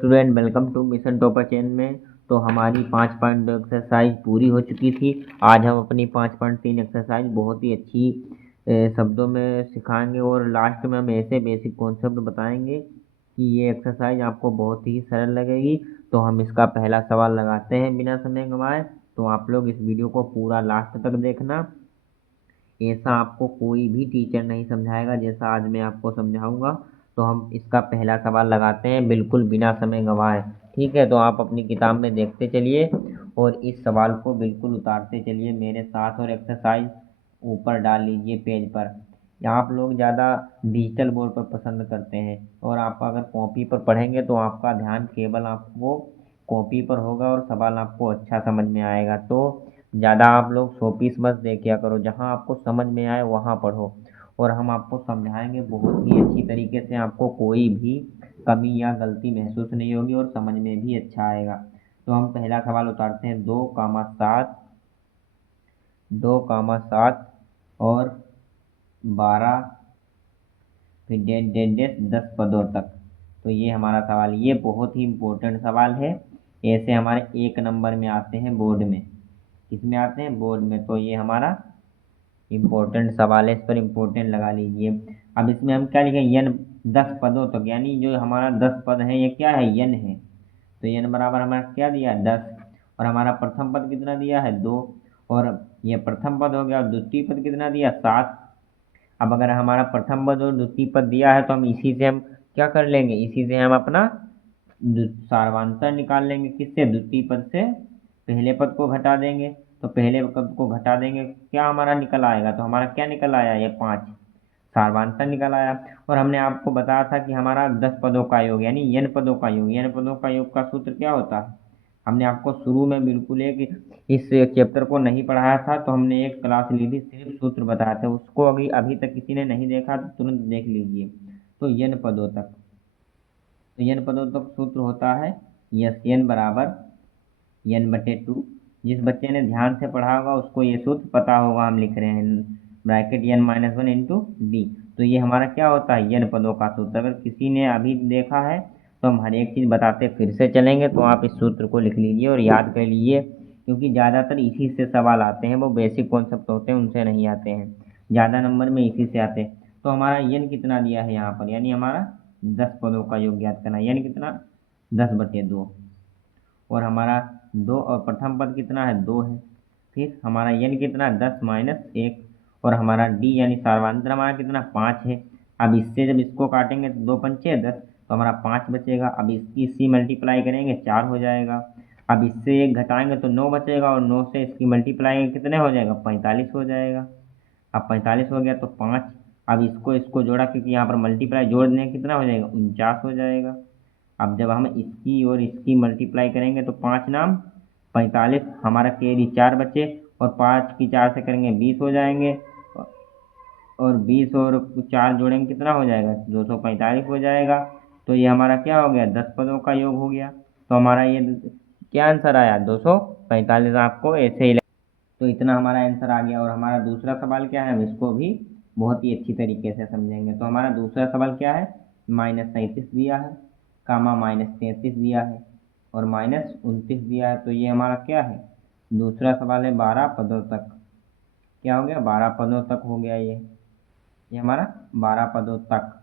Student, welcome to mission topper channel में। तो हमारी 5.2 एक्सरसाइज पूरी हो चुकी थी। आज हम अपनी 5.3 एक्सरसाइज बहुत ही अच्छी शब्दों में सिखाएंगे और लास्ट में हम ऐसे बेसिक कॉन्सेप्ट बताएंगे कि ये एक्सरसाइज आपको बहुत ही सरल लगेगी। तो हम इसका पहला सवाल लगाते हैं बिना समय गंवाए। तो आप लोग इस वीडियो को पूरा लास्ट तक देखना। ऐसा आपको कोई भी टीचर नहीं समझाएगा जैसा आज मैं आपको समझाऊंगा। तो हम इसका पहला सवाल लगाते हैं बिल्कुल बिना समय गंवाए। ठीक है, तो आप अपनी किताब में देखते चलिए और इस सवाल को बिल्कुल उतारते चलिए मेरे साथ और एक्सरसाइज ऊपर डाल लीजिए पेज पर। आप लोग ज़्यादा डिजिटल बोर्ड पर पसंद करते हैं और आप अगर कॉपी पर पढ़ेंगे तो आपका ध्यान केवल आपको कॉपी पर होगा और सवाल आपको अच्छा समझ में आएगा। तो ज़्यादा आप लोग शोपीस मत देखा करो, जहाँ आपको समझ में आए वहाँ पढ़ो और हम आपको समझाएंगे बहुत ही अच्छी तरीके से। आपको कोई भी कमी या गलती महसूस नहीं होगी और समझ में भी अच्छा आएगा। तो हम पहला सवाल उतारते हैं 2,7 2,7 और 12 फिर डेढ़ डेढ़ डेढ़ 10 पदों तक। तो ये हमारा सवाल, ये बहुत ही इम्पोर्टेंट सवाल है। ऐसे हमारे 1 नंबर में आते हैं बोर्ड में। किसमें आते हैं? बोर्ड में। तो ये हमारा इम्पोर्टेंट सवाल है, इस पर इम्पोर्टेंट लगा लीजिए। अब इसमें हम क्या लिखें? यन 10 पदों तक, यानी जो हमारा 10 पद है ये क्या है? यन है। तो यन बराबर हमारा क्या दिया? 10। और हमारा प्रथम पद कितना दिया है? 2। और ये प्रथम पद हो गया। और द्वितीय पद कितना दिया? 7। अब अगर हमारा प्रथम पद और द्वितीय पद दिया है तो हम इसी से हम क्या कर लेंगे? इसी से हम अपना सार्वधातुक निकाल लेंगे। किससे? द्वितीय पद से पहले पद को घटा देंगे। तो पहले पद को घटा देंगे, क्या हमारा निकल आएगा? तो हमारा क्या निकल आया? ये 5 सार्वधातुक निकल आया। और हमने आपको बताया था कि हमारा 10 पदों का योग यानी n पदों का योग, n पदों का योग का सूत्र क्या होता है? हमने आपको शुरू में बिल्कुल एक इस चैप्टर को नहीं पढ़ाया था, तो हमने एक क्लास ली थी, सिर्फ सूत्र बताए थे। उसको अभी तक किसी ने नहीं देखा तो तुरंत देख लीजिए। तो n पदों तक, तो n पदों तक सूत्र होता है यस n बराबर n/2। जिस बच्चे ने ध्यान से पढ़ा होगा उसको ये सूत्र पता होगा। हम लिख रहे हैं ब्रैकेट n-1 इंटू डी। तो ये हमारा क्या होता है? n पदों का सूत्र। अगर किसी ने अभी देखा है तो हम हर एक चीज़ बताते फिर से चलेंगे। तो आप इस सूत्र को लिख लीजिए और याद कर लीजिए, क्योंकि ज़्यादातर इसी से सवाल आते हैं। वो बेसिक कॉन्सेप्ट होते हैं उनसे नहीं आते हैं, ज़्यादा नंबर में इसी से आते हैं। तो हमारा n कितना दिया है यहाँ पर? यानी हमारा 10 पदों का योग ज्ञात करना। n कितना? 10/2। और हमारा 2 और प्रथम पद कितना है? 2 है। फिर हमारा n कितना? 10-1। और हमारा d यानी सार्वधातुक हमारा कितना? 5 है। अब इससे जब इसको काटेंगे तो 2 पंचे 10, तो हमारा 5 बचेगा। अब इसकी मल्टीप्लाई करेंगे 4 हो जाएगा। अब इससे 1 घटाएंगे तो 9 बचेगा और 9 से इसकी मल्टीप्लाई कितने हो जाएगा? 45 हो जाएगा। अब 45 हो गया तो 5। अब इसको जोड़ा, क्योंकि यहाँ पर मल्टीप्लाई जोड़ देंगे, कितना हो जाएगा? 49 हो जाएगा। अब जब हम इसकी और इसकी मल्टीप्लाई करेंगे तो 5 नाम 45, हमारा कैरी 4 बचे। और 5 की 4 से करेंगे 20 हो जाएंगे। और 20 और 4 जोड़ेंगे कितना हो जाएगा? 245 हो जाएगा। तो ये हमारा क्या हो गया? 10 पदों का योग हो गया। तो हमारा ये क्या आंसर आया? 245। आपको ऐसे ही तो इतना हमारा आंसर आ गया। और हमारा दूसरा सवाल क्या है? हम इसको भी बहुत ही अच्छी तरीके से समझेंगे। तो हमारा दूसरा सवाल क्या है? -37 दिया है, कामा -33 दिया है और -29 दिया है। तो ये हमारा क्या है? दूसरा सवाल है 12 पदों तक। क्या हो गया? 12 पदों तक हो गया। ये हमारा 12 पदों तक।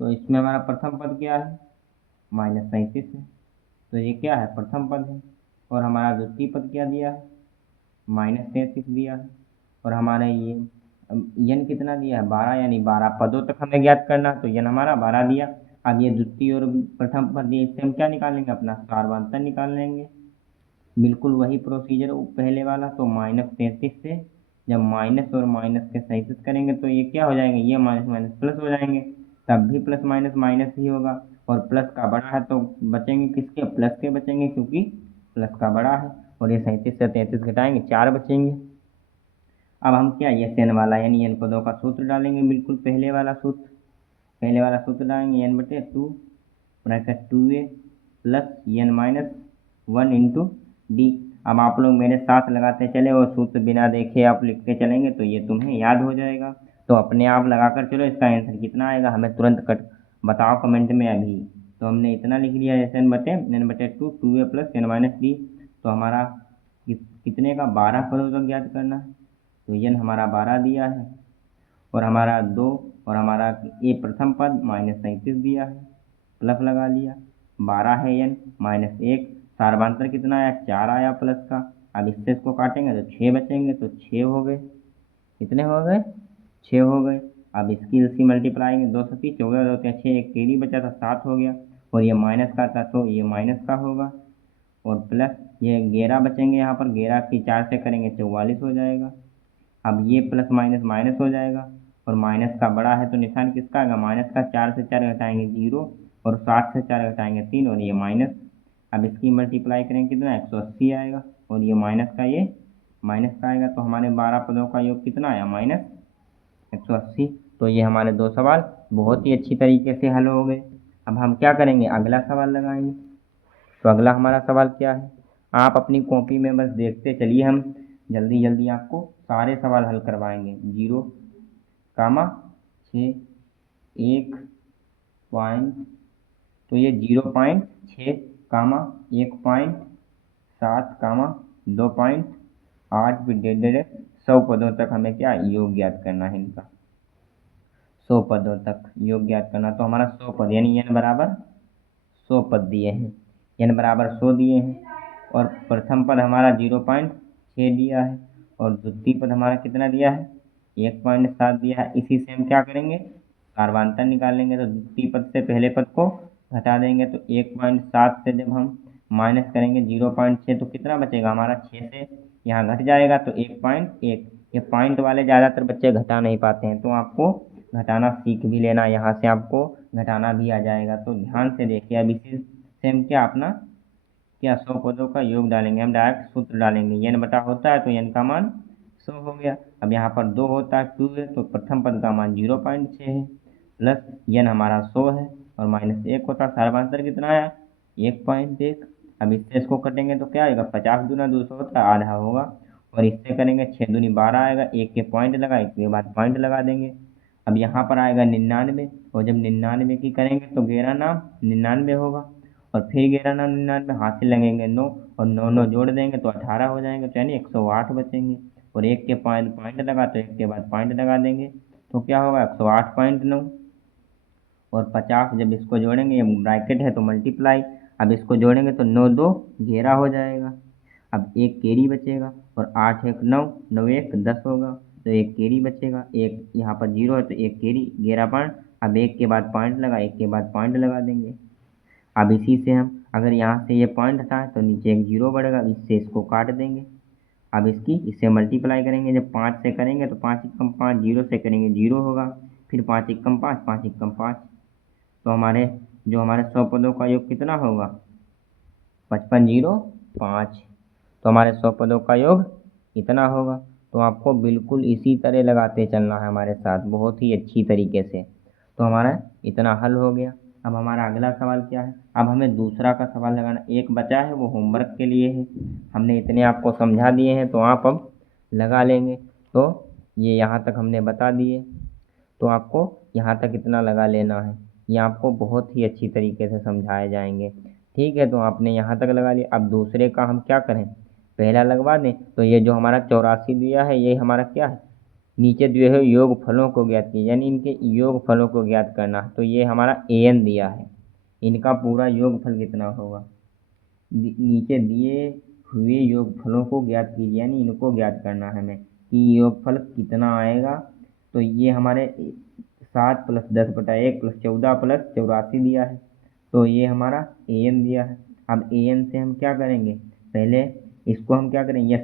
तो इसमें हमारा प्रथम पद क्या है? -37 है। तो ये क्या है? प्रथम पद है। और हमारा द्वितीय पद क्या दिया है? -33 दिया है। और हमारा ये n कितना दिया है? 12, यानी 12 पदों तक हमें ज्ञात करना। तो n हमारा 12 दिया। अब ये द्वितीय और प्रथम पद दिए, इससे हम क्या निकालेंगे? अपना सार्वधातुक निकाल लेंगे। बिल्कुल वही प्रोसीजर पहले वाला। तो -33 से जब माइनस और माइनस के 37 करेंगे तो ये क्या हो जाएंगे? ये माइनस माइनस प्लस हो जाएंगे। तब भी प्लस माइनस माइनस ही होगा। और प्लस का बड़ा है तो बचेंगे किसके? प्लस के बचेंगे, क्योंकि प्लस का बड़ा है। और ये 37 से 33 घटाएंगे 4 बचेंगे। अब हम क्या? ये n वाला यानी n पदों का सूत्र डालेंगे, बिल्कुल पहले वाला सूत्र। पहले वाला सूत्र डालेंगे n/2 bracket 2a plus n-1 into D. अब आप लोग मेरे साथ लगाते चले और सूत्र बिना देखे आप लिखते चलेंगे तो ये तुम्हें याद हो जाएगा। तो अपने आप लगाकर चलो, इसका आंसर कितना आएगा हमें तुरंत बताओ कमेंट में अभी। तो हमने इतना लिख लिया n/2 2a + n-3। तो हमारा कितने का 12 पदों तक ज्ञात करना है। तो n हमारा 12 दिया है और हमारा 2 और हमारा ए प्रथम पद -37 दिया है, प्लस लगा लिया। 12 है n -1, सार्वधातुक कितना आया 4 आया प्लस का। अब इससे इसको काटेंगे तो 6 बचेंगे, तो 6 हो गए। कितने हो गए 6 हो गए। अब इसकी मल्टीप्लाई 2 से 3 14 2 6 एक केरी बचा था 7 हो गया और ये माइनस का था तो ये माइनस का होगा और प्लस ये 11 बचेंगे। यहाँ पर 11 की 4 से करेंगे 44 हो जाएगा। अब ये प्लस माइनस माइनस हो जाएगा और माइनस का बड़ा है तो निशान किसका आएगा माइनस का। 4 से 4 घटाएंगे 0 और 7 से 4 घटाएंगे 3 और ये माइनस। अब इसकी मल्टीप्लाई करेंगे कितना 180 आएगा और ये माइनस का आएगा। तो हमारे 12 पदों का योग कितना आया -180। तो ये हमारे 2 सवाल बहुत ही अच्छी तरीके से हल हो गए। अब हम क्या करेंगे अगला सवाल लगाएंगे। तो अगला हमारा सवाल क्या है, आप अपनी कॉपी में बस देखते चलिए, हम जल्दी जल्दी आपको सारे सवाल हल करवाएंगे। 0, 6, 1 पॉइंट, तो ये 0.6, 1.7, 2.8 फिर 100 पदों तक हमें क्या योग ज्ञात करना है इनका। 100 पदों तक योग ज्ञात करना। तो हमारा 100 पद यानी n बराबर 100 पद दिए हैं, n बराबर 100 दिए हैं और प्रथम पद हमारा 0.6 दिया है और द्वितीय पद हमारा कितना दिया है 1.7 दिया है। इसी से हम क्या करेंगे सार्वधातुक निकालेंगे। तो द्वितीय पद से पहले पद को घटा देंगे तो 1.7 से जब हम माइनस करेंगे 0.6 तो कितना बचेगा हमारा 6 से यहाँ घट जाएगा तो 1.1। ये पॉइंट वाले ज़्यादातर बच्चे घटा नहीं पाते हैं तो आपको घटाना सीख भी लेना, यहाँ से आपको घटाना भी आ जाएगा। तो ध्यान से देखिए। अब इसी से हम क्या अपना 100 पदों का योग डालेंगे। हम डायरेक्ट सूत्र डालेंगे, n बटा होता है तो n का मान 100 हो गया। अब यहाँ पर 2 होता है 2 है तो प्रथम पद का मान 0.6 है प्लस n हमारा 100 है और -1 होता है। सार्वधातुक कितना आया 1.1। अब इससे इसको कटेंगे तो क्या आएगा 50 दूना 200 होता है आधा होगा और इससे करेंगे 6 दूनी 12 आएगा। एक के पॉइंट लगा, एक के बाद पॉइंट लगा देंगे। अब यहाँ पर आएगा 99 और जब 99 की करेंगे तो 11 नाम 99 होगा और फिर 11 नाम 99 हाथ से लगेंगे 9 और 9 9 जोड़ देंगे तो 18 हो जाएंगे तो यानी 108 बचेंगे और एक के पॉइंट लगा तो एक के बाद पॉइंट लगा देंगे तो क्या होगा 108.9 और 50 जब इसको जोड़ेंगे ये ब्रैकेट है तो मल्टीप्लाई। अब इसको जोड़ेंगे तो 9 2 11 हो जाएगा। अब एक केरी बचेगा और 8 1 9 9 1 10 होगा तो एक केरी बचेगा। एक यहाँ पर 0 है तो एक केरी 11 पॉइंट। अब एक के बाद पॉइंट लगा, एक के बाद पॉइंट लगा देंगे। अब इसी से हम अगर यहाँ से ये पॉइंट हटाएं तो नीचे एक 0 बढ़ेगा, इससे इसको काट देंगे। अब इससे मल्टीप्लाई करेंगे, जब 5 से करेंगे तो 5 एकम 5, 0 से करेंगे 0 होगा, फिर 5 एकम 5, 5 एकम 5। तो हमारे 100 पदों का योग कितना होगा 5505। तो हमारे 100 पदों का योग इतना होगा। तो आपको बिल्कुल इसी तरह लगाते चलना है हमारे साथ बहुत ही अच्छी तरीके से। तो हमारा इतना हल हो गया। अब हमारा अगला सवाल क्या है, अब हमें दूसरा का सवाल लगाना। एक बचा है वो होमवर्क के लिए है, हमने इतने आपको समझा दिए हैं तो आप अब लगा लेंगे। तो ये यहाँ तक हमने बता दिए तो आपको यहाँ तक इतना लगा लेना है। ये आपको बहुत ही अच्छी तरीके से समझाए जाएंगे। ठीक है, तो आपने यहाँ तक लगा लिया। अब दूसरे का हम क्या करें, पहला लगवा दें। तो ये जो हमारा 84 दिया है ये हमारा क्या है, नीचे दिए हुए योग फलों को ज्ञात कीजिए, यानी इनके योग फलों को ज्ञात करना है। तो ये हमारा an दिया है, इनका पूरा योग फल कितना होगा। नीचे दिए हुए योग फलों को ज्ञात कीजिए, यानी इनको ज्ञात करना है हमें कि योग फल कितना आएगा। तो ये हमारे 7 + 10/1 + 14 + 84 दिया है। तो ये हमारा an दिया है। अब an से हम क्या करेंगे, पहले इसको हम क्या करेंगे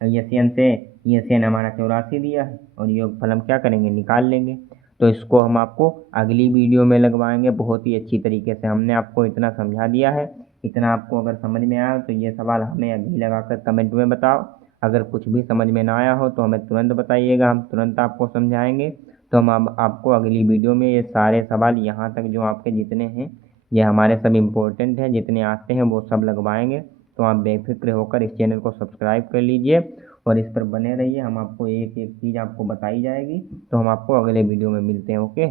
यसियन से यसियन हमारा 84 दिया है और योगफल हम क्या करेंगे निकाल लेंगे। तो इसको हम आपको अगली वीडियो में लगवाएंगे बहुत ही अच्छी तरीके से। हमने आपको इतना समझा दिया है, इतना आपको अगर समझ में आया तो ये सवाल हमें अभी लगाकर कमेंट में बताओ। अगर कुछ भी समझ में ना आया हो तो हमें तुरंत बताइएगा, हम तुरंत आपको समझाएंगे। तो हम अब आपको अगली वीडियो में ये सारे सवाल यहाँ तक जो आपके जितने हैं ये हमारे सब इम्पोर्टेंट हैं, जितने आते हैं वो सब लगवाएंगे। तो आप बेफिक्र होकर इस चैनल को सब्सक्राइब कर लीजिए और इस पर बने रहिए। हम आपको एक एक चीज़ आपको बताई जाएगी। तो हम आपको अगले वीडियो में मिलते हैं। ओके।